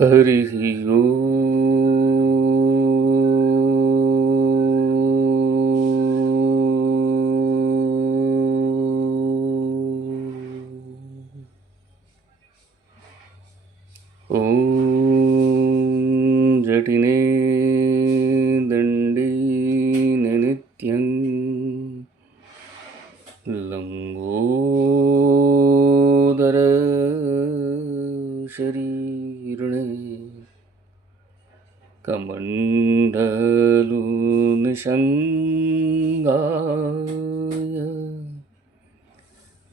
हरिः ओम्। ॐ जटिने दण्डेन नित्यं लम्बोदर शरीर्णे कमण्डलुनिषङ्गाय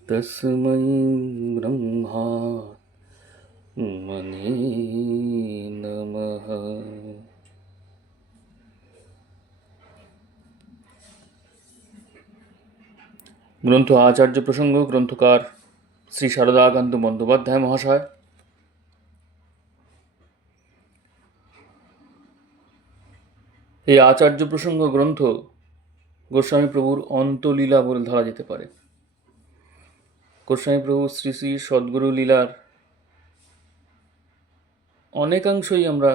तस्मै ब्रह्मात्मने नमः। গ্রন্থ আচার্য প্রসঙ্গ। গ্রন্থকার শ্রী শারদাকান্ত বন্দ্যোপাধ্যায় মহাশয়। এই আচার্য প্রসঙ্গ গ্রন্থ গোস্বামী প্রভুর অন্তলীলা বলে ধরা যেতে পারে। গোস্বামী প্রভু শ্রী শ্রী সদ্গুরু লীলার অনেকাংশই আমরা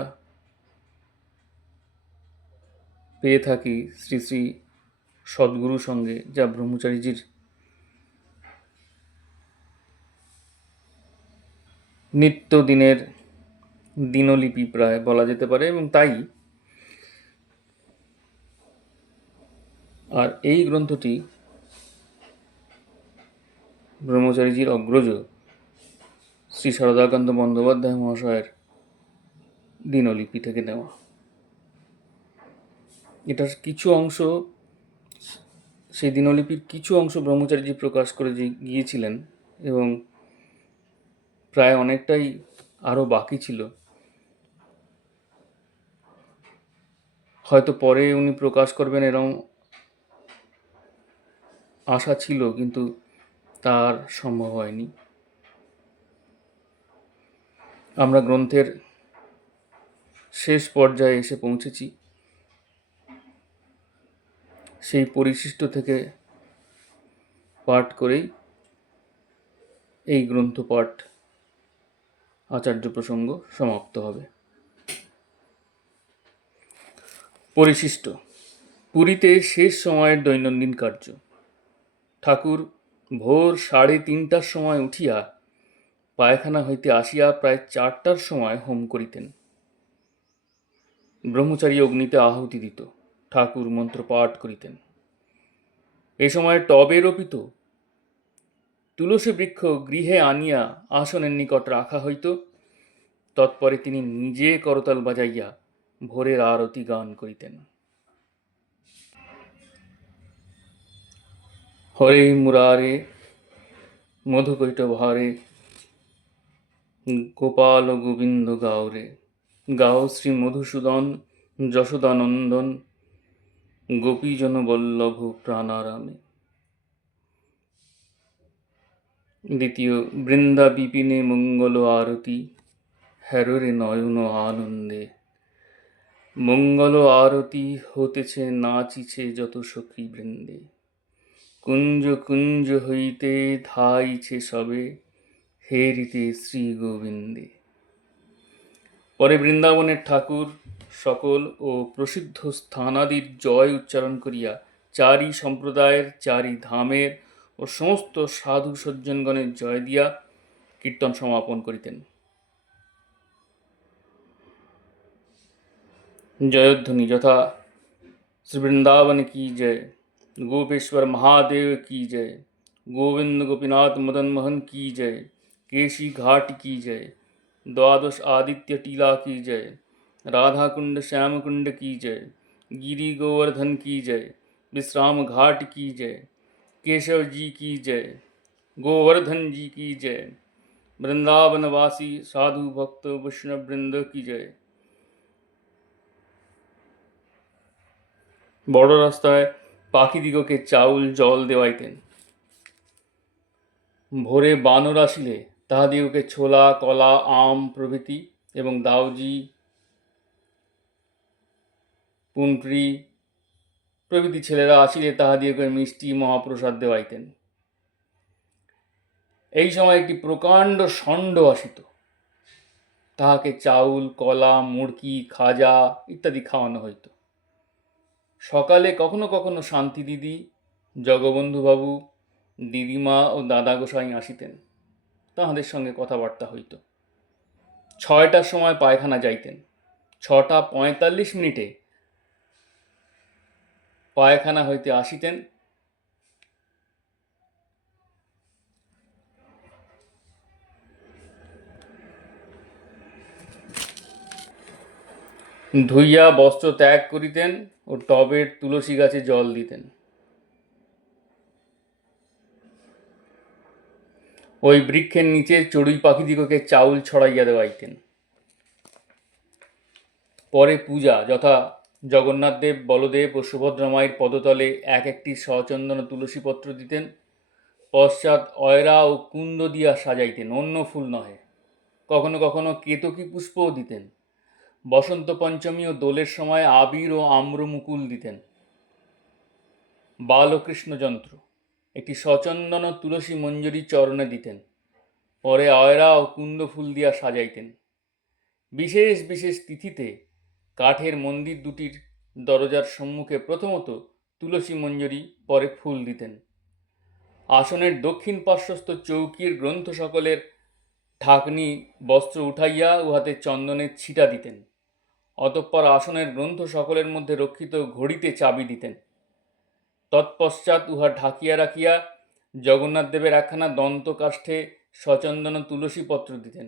পেয়ে থাকি শ্রী শ্রী সদ্গুরুর সঙ্গে, যা ব্রহ্মচারীজির নিত্যদিনের দিনলিপি প্রায় বলা যেতে পারে, এবং তাই আর এই গ্রন্থটি ব্রহ্মচারীজির অগ্রজ শ্রী শারদাকান্ত বন্দ্যোপাধ্যায় মহাশয়ের দিনলিপি থেকে নেওয়া। এটার কিছু অংশ, সেই দিনলিপির কিছু অংশ ব্রহ্মচারীজি প্রকাশ করে গিয়েছিলেন, এবং প্রায় অনেকটাই আরও বাকি ছিল। হয়তো পরে উনি প্রকাশ করবেন এরকম আশা ছিল, কিন্তু তার সম্ভব হয়নি। আমরা গ্রন্থের শেষ পর্যায়ে এসে পৌঁছেছি। সেই পরিশিষ্ট থেকে পাঠ করেই এই গ্রন্থ পাঠ আচার্য প্রসঙ্গ সমাপ্ত হবে। পরিশিষ্ট। পুরীতে শেষ সময়ের দৈনন্দিন কার্য। ঠাকুর ভোর 3:30টার সময় উঠিয়া পায়খানা হইতে আসিয়া প্রায় 4টার সময় হোম করিতেন। ব্রহ্মচারী অগ্নিতে আহুতি দিত, ঠাকুর মন্ত্র পাঠ করিতেন। এ সময় টবে রোপিত তুলসী বৃক্ষ গৃহে আনিয়া আসনের নিকট রাখা হইত। তৎপরে তিনি নিজে করতাল বাজাইয়া ভোরের আরতি গান করিতেন। হরে মুরারে মধুকৈট ভারে গোপাল গোবিন্দ গাওরে, গাও শ্রী মধুসূদন যশোদানন্দন গোপীজন বল্লভ প্রাণারামে। দ্বিতীয়, বৃন্দা বিপিনে মঙ্গল আরতি হ্যারোরে নয়ন আনন্দে। মঙ্গল আরতি হতেছে নাচিছে যত সখী বৃন্দে। কুঞ্জ কুঞ্জ হইতে ধাইছে সবে হেরিতে শ্রী গোবিন্দে। পরে বৃন্দাবনের ঠাকুর সকল ও প্রসিদ্ধ স্থানাদির জয় উচ্চারণ করিয়া চারি সম্প্রদায়ের, চারি ধামের ও সমস্ত সাধু সজ্জনগণের জয় দিয়া কীর্তন সমাপন করিতেন। জয়ধ্বনি যথা শ্রী বৃন্দাবন की जय, गोपेश्वर महादेव की जय, गोविंद गोपीनाथ मदन मोहन की जय, केशी घाट की जय, द्वादश आदित्य टीला की जय, राधा कुंड श्याम कुंड की जय, गिरी गोवर्धन की जय, विश्राम घाट की जय, केशव जी की जय, गोवर्धन जी की जय, वृंदावनवासी साधु भक्त वैष्णव वृंद की जय। বড় রাস্তায় পাখিদিগকে চাউল জল দেওয়াইতেন। ভোরে বানর আসিলে তাহাদিগকে ছোলা কলা আম প্রভৃতি, এবং দাউজি পুনপ্রি প্রভৃতি ছেলেরা আসিলে তাহাদিগকে মিষ্টি মহাপ্রসাদ দেওয়াইতেন। এই সময় একটি প্রকাণ্ড ষণ্ড আসিত। তাহাকে চাউল, কলা, মুড়কি, খাজা ইত্যাদি খাওয়ানো হইত। সকালে কখনো কখনো শান্তি দিদি, জগবন্ধুবাবু, দিদিমা ও দাদা গোসাই আসিতেন। তাহাদের সঙ্গে কথাবার্তা হইত। 6টার সময় পায়খানা যাইতেন। 6:45 পায়খানা হইতে আসিতেন। ধুইয়া বস্ত্র ত্যাগ করিতেন ও টবের তুলসী গাছে জল দিতেন। ওই বৃক্ষের নিচে চড়ুই পাখিদিগকে চাউল ছড়াইয়া দেওয়াইতেন। পরে পূজা, যথা জগন্নাথদেব, বলদেব ও সুভদ্রা মায়ের পদতলে এক একটি সচন্দন তুলসীপত্র দিতেন। পশ্চাৎ অয়রা ও কুন্দ দিয়া সাজাইতেন, অন্য ফুল নহে। কখনো কখনো কেতকী পুষ্পও দিতেন। বসন্ত পঞ্চমী ও দোলের সময় আবির ও আম্রমুকুল দিতেন। বালকৃষ্ণ যন্ত্র, একটি সচন্দন তুলসী মঞ্জরি চরণে দিতেন। পরে অয়রা ও কুন্দ ফুল দিয়া সাজাইতেন। বিশেষ বিশেষ তিথিতে কাঠের মন্দির দুটির দরজার সম্মুখে প্রথমত তুলসী মঞ্জরি, পরে ফুল দিতেন। আসনের দক্ষিণ পার্শ্বস্থ চৌকির গ্রন্থ সকলের ঢাকনি বস্ত্র উঠাইয়া উহাতে চন্দনের ছিটা দিতেন। অতঃপর আসনের গ্রন্থ সকলের মধ্যে রক্ষিত ঘড়িতে চাবি দিতেন। তৎপশ্চাৎ উহা ঢাকিয়া রাখিয়া জগন্নাথদেবের একখানা দন্তকাষ্ঠে সচন্দন তুলসীপত্র দিতেন।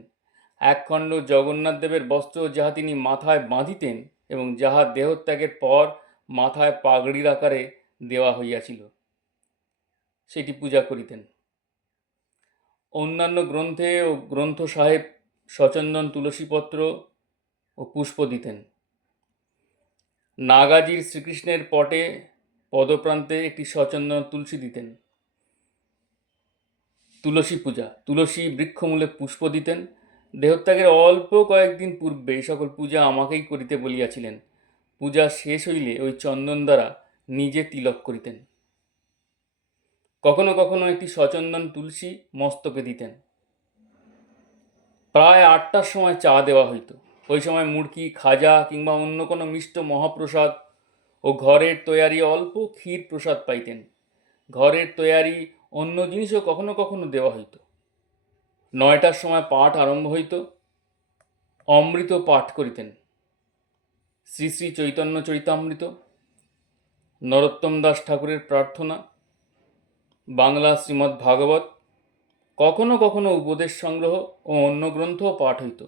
একখণ্ড জগন্নাথদেবের বস্ত্র যাহা তিনি মাথায় বাঁধিতেন এবং যাহা দেহত্যাগের পর মাথায় পাগড়ির আকারে দেওয়া হইয়াছিল, সেটি পূজা করিতেন। অন্যান্য গ্রন্থে ও গ্রন্থ সাহেব সচন্দন তুলসীপত্র ও পুষ্প দিতেন। নাগাজির শ্রীকৃষ্ণের পটে পদপ্রান্তে একটি সচন্দন তুলসী দিতেন। তুলসী পূজা, তুলসী বৃক্ষমূলে পুষ্প দিতেন। দেহত্যাগের অল্প কয়েকদিন পূর্বে এই সকল পূজা আমাকেই করিতে বলিয়াছিলেন। পূজা শেষ হইলে ওই চন্দন দ্বারা নিজে তিলক করিতেন। কখনো কখনো একটি সচন্দন তুলসী মস্তকে দিতেন। প্রায় 8টার সময় চা দেওয়া হইত। ওই সময় মুড়কি, খাজা কিংবা অন্য কোনো মিষ্ট মহাপ্রসাদ ও ঘরের তৈয়ারি অল্প ক্ষীর প্রসাদ পাইতেন। ঘরের তৈয়ারি অন্য জিনিসও কখনো কখনো দেওয়া হইত। 9টার সময় পাঠ আরম্ভ হইত। অমৃত পাঠ করিতেন। শ্রী শ্রী চৈতন্য চরিতামৃত, নরোত্তম দাস ঠাকুরের প্রার্থনা, বাংলা শ্রীমদ্ ভাগবত, কখনো কখনো উপদেশ সংগ্রহ ও অন্য গ্রন্থও পাঠ হইত।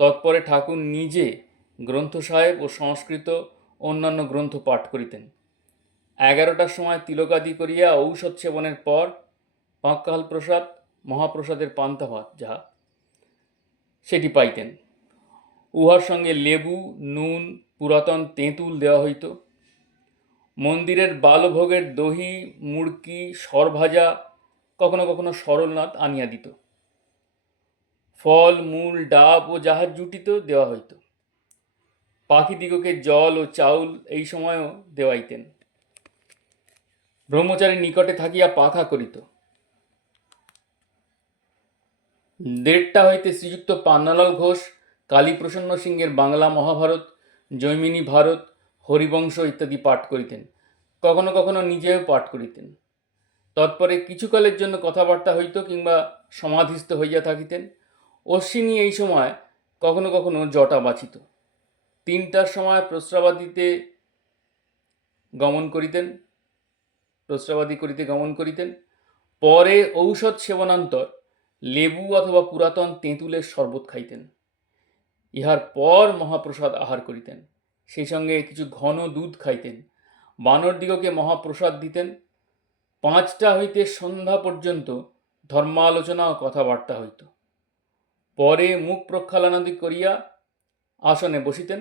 তৎপরে ঠাকুর নিজে গ্রন্থ সাহেব ও সংস্কৃত অন্যান্য গ্রন্থ পাঠ করিতেন। 11টার সময় তিলকাদি করিয়া ঔষধ সেবনের পর পাঁকাল প্রসাদ, মহাপ্রসাদের পান্তা ভাত যাহা, সেটি পাইতেন। উহার সঙ্গে লেবু, নুন, পুরাতন তেঁতুল দেওয়া হইত। মন্দিরের বালভোগের দহি, মুড়কি, সরভাজা, কখনো কখনো সরলনাথ আনিয়া দিত। ফল, মূল, ডাব ও যাহা জুটিত দেওয়া হইত। পাখিদিগকে জল ও চাউল এই সময়ও দেওয়াইতেন। ব্রহ্মচারী নিকটে থাকিয়া পাখা করিত। 1:30 হইতে শ্রীযুক্ত পান্নালাল ঘোষ কালীপ্রসন্ন সিংহের বাংলা মহাভারত, জৈমিনী ভারত, হরিবংশ ইত্যাদি পাঠ করিতেন। কখনো কখনো নিজেও পাঠ করিতেন। তৎপরে কিছুকালের জন্য কথাবার্তা হইত কিংবা সমাধিস্থ হইয়া থাকিতেন। অশ্বিনী এই সময় কখনো কখনো জটা বাঁচিত। 3টার সময় প্রস্রাবাদি করিতে গমন করিতেন। পরে ঔষধ সেবনান্তর লেবু অথবা পুরাতন তেঁতুলের শরবত খাইতেন। ইহার পর মহাপ্রসাদ আহার করিতেন। সেই সঙ্গে কিছু ঘন দুধ খাইতেন। বানরদিগকে মহাপ্রসাদ দিতেন। 5টা হইতে সন্ধ্যা পর্যন্ত ধর্মালোচনা ও কথাবার্তা হইত। পরে মুখ প্রক্ষালনাদি করিয়া আসনে বসিতেন।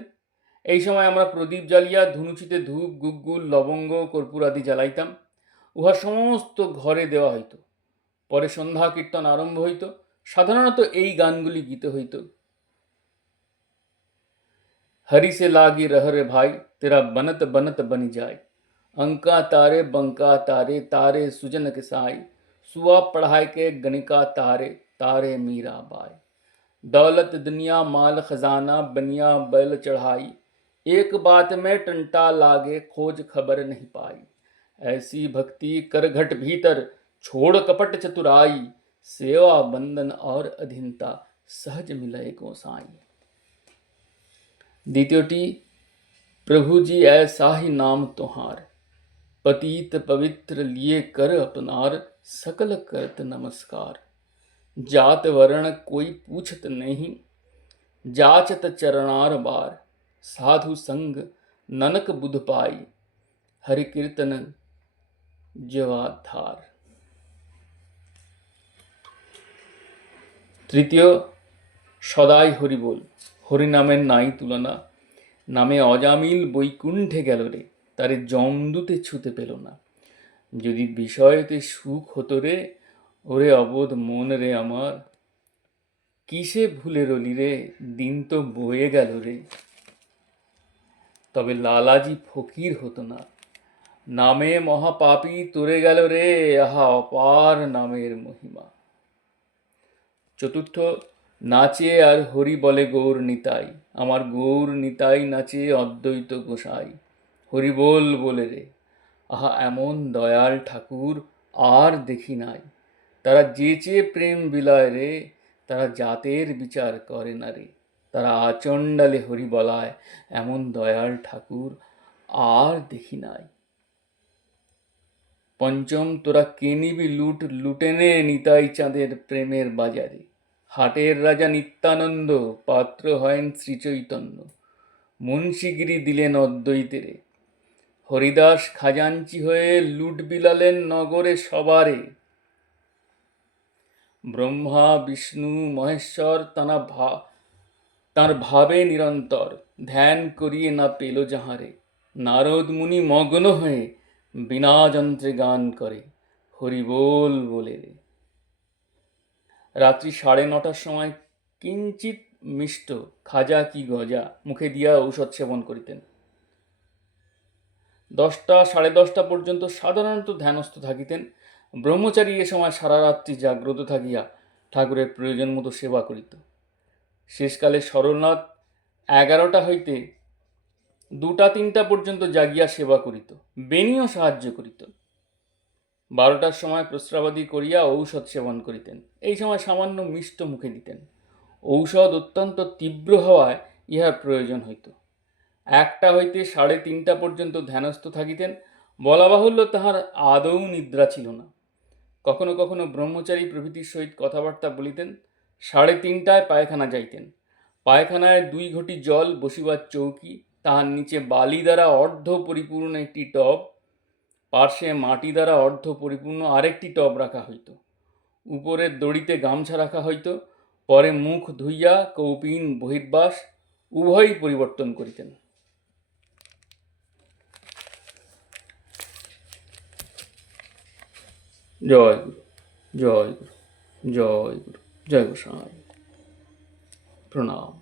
এই সময় আমরা প্রদীপ জ্বালিয়া ধুনুচিতে ধূপ, গুগ্গুল, লবঙ্গ, কর্পূর আদি জ্বালাইতাম। উহা সমস্ত ঘরে দেওয়া হইত। পরে সন্ধ্যা কীর্তন আরম্ভ হইত। সাধারণত এই গানগুলি গীত হইত। हरि से लागी रह रे भाई, तेरा बनत बनत बन जाए, अंका तारे बंका तारे, तारे सुजन के साई, सुआ पढ़ाए के गणिका तारे, तारे मीरा बाई। दौलत दुनिया माल खजाना बनिया बैल चढ़ाई, एक बात में टंटा लागे खोज खबर नहीं पाई। ऐसी भक्ति कर घट भीतर छोड़ कपट चतुराई, सेवा बंधन और अधीनता सहज मिले गोसाई। द्वितीयटी, प्रभु जी ऐसा ही नाम तुम्हार, पतित पवित्र लिए कर अपनार, सकल करत नमस्कार। जात वर्ण कोई पूछत नहीं, जाचत चरणार बार। साधु संग ननक बुध पाई, हरि कीर्तन जवाधार। तृतीय, सदाई हरि बोल। हरि नामेर नाई तुलना, नामे अजामिल বৈকুণ্ঠে গেল রে, তারে যমদূতে ছুতে পেল না। যদি বিষয়তে সুখ হতো রে, ওরে অবোধ মন রে আমার, কিসে ভুলে রলি রে, দিন তো বয়ে গেল রে। তবে লালাজি ফকির হতো না, নামে মহাপাপী তরে গেল রে, আহা অপার নামের মহিমা। চতুর্থ, নাচে আর হরি বলে গৌর নিতাই, আমার গৌর নিতাই নাচে অদ্বৈত গোসাই। হরি বল বলে রে, আহা এমন দয়াল ঠাকুর আর দেখি নাই। তারা যেচে প্রেম বিলায় রে, তারা জাতের বিচার করে না রে। তারা আচণ্ডালে হরি বলায়, এমন দয়াল ঠাকুর আর দেখি নাই। পঞ্চম, তোরা কে নিবি লুট, লুটেনে নিতাই চাঁদের প্রেমের বাজারে। হাটের রাজা নিত্যানন্দ, পাত্র হয়েন শ্রীচৈতন্য, মুন্সিগিরি দিলেন অদ্বৈতেরে। হরিদাস খাজাঞ্চি হয়ে লুট বিলালেন নগরে সবারে। ব্রহ্মা বিষ্ণু মহেশ্বর তাঁর ভাবে নিরন্তর, ধ্যান করিয়ে না পেল যাহারে। নারদ মুনি মগ্ন হয়ে বিনা যন্ত্রে গান করে, হরি বল বলে রে। রাত্রি 9:30টার সময় কিঞ্চিত মিষ্ট খাজা কি গজা মুখে দিয়া ঔষধ সেবন করিতেন। 10টা 10:30 পর্যন্ত সাধারণত ধ্যানস্থ থাকিতেন। ব্রহ্মচারী এ সময় সারা রাত্রি জাগ্রত থাকিয়া ঠাকুরের প্রয়োজন মতো সেবা করিত। শেষকালে সরলনাথ 11টা হইতে 2টা 3টা পর্যন্ত জাগিয়া সেবা করিত, বেনিও সাহায্য করিত। 12টার সময় প্রস্রাবাদি করিয়া ঔষধ সেবন করিতেন। এই সময় সামান্য মিষ্ট মুখে দিতেন। ঔষধ অত্যন্ত তীব্র হওয়ায় ইহার প্রয়োজন হইত। 1টা হইতে 3:30টা পর্যন্ত ধ্যানস্থ থাকিতেন। বলা বাহুল্য তাহার আদৌ নিদ্রা ছিল না। কখনো কখনো ব্রহ্মচারী প্রভৃতির সহিত কথাবার্তা বলিতেন। 3:30টায় পায়খানা যাইতেন। পায়খানায় 2 ঘটি জল, বসিবার চৌকি, তাহার নিচে বালি দ্বারা অর্ধ পরিপূর্ণ একটি টব, পার্শ্বে মাটি দ্বারা অর্ধ পরিপূর্ণ আরেকটি টব রাখা হইত। উপরের দড়িতে গামছা রাখা হইত। পরে মুখ ধুইয়া কৌপিন বহির্বাস উভয়ই পরিবর্তন করিতেন। জয় গুরু, জয় গুরু, জয় গুরু, জয় গোসাই। প্রণাম।